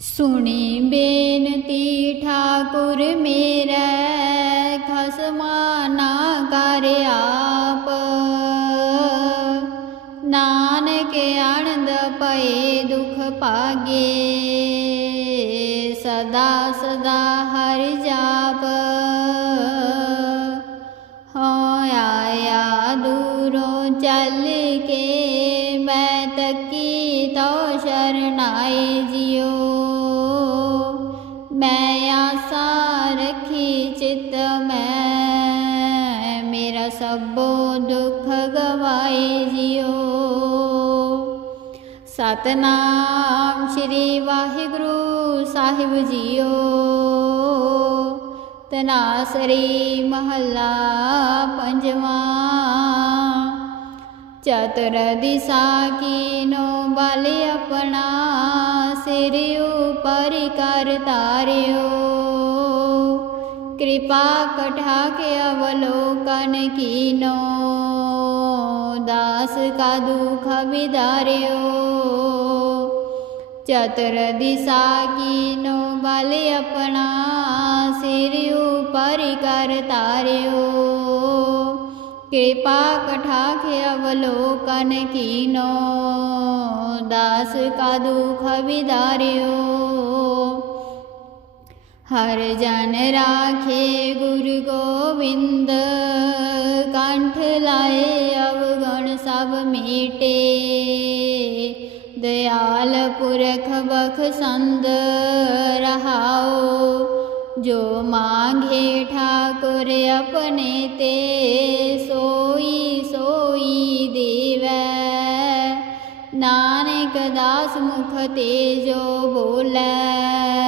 ਸੁਣੀ ਬੇਨਤੀ ਠਾਕੁਰ ਮੇਰਾ ਖਸਮਾ ਨਾ ਕਰ ਆਪ। ਨਾਨਕ ਆਨੰਦ ਪਏ ਦੁਖ ਪਾਗੇ ਸਦਾ ਸਦਾ ਹਰ ਜਾਪ। ਹੋਇਆ ਦੂਰੋਂ ਚੱਲ ਕੇ, ਮੈਂ ਤੱਕੀ ਤੋ ਸ਼ਰਨਾਏ ਜਿਉ। ਚਿਤ ਮੈਂ, ਮੇਰਾ ਸਭੋ ਦੁੱਖ ਗਵਾਏ ਜਿਉ। ਸਤਨਾਮ ਸ੍ਰੀ ਵਾਹਿਗੁਰੂ ਸਾਹਿਬ ਜੀਓ। ਤਨਾਸਰੀ ਮਹੱਲਾ ਪੰਜਵਾਂ। ਚਤੁਰ ਦਿਸਾ ਕੀਨੋ ਬਲ ਆਪਣਾ ਸਿਰ ਉਪਰ ਕਰ ਤਾਰਿਓ। ਕਿਰਪਾ ਕਠਾ ਕੇ ਅਵਲੋਕਨ ਕੀਨੋ, ਦਾਸ ਕਾ ਦੁਖ ਵਿਦਾਰਿਓ। ਚਤੁਰ ਦਿਸਾ ਕੀਨੋ ਬਲ ਆਪਣਾ, ਸਿਰ ਉਪਰ ਕਰ ਤਾਰਿਓ। ਕਿਰਪਾ ਕਠਾ ਕੇ ਅਵਲੋਕਨ ਕੀਨੋ, ਦਾਸ ਕਾ ਦੁਖ ਵਿਦਾਰਿਓ। ਹਰ ਜਨ ਰਾਖੇ ਗੁਰੂ ਗੋਬਿੰਦ, ਕੰਠ ਲਾਏ ਅਵਗਣ ਸਭ ਮੀਟੇ। ਦਇਆਲ ਪੁਰਖ ਬਖਸੰਦ, ਰਹਾਓ, ਜੋ ਮਾਂਗੇ ਠਾਕੁਰ ਆਪਣੇ ਤੇ, ਸੋਈ ਸੋਈ ਦੇਵੈ। ਨਾਨਕ ਦਾਸ ਮੁਖ ਤੇ ਜੋ ਬੋਲੇ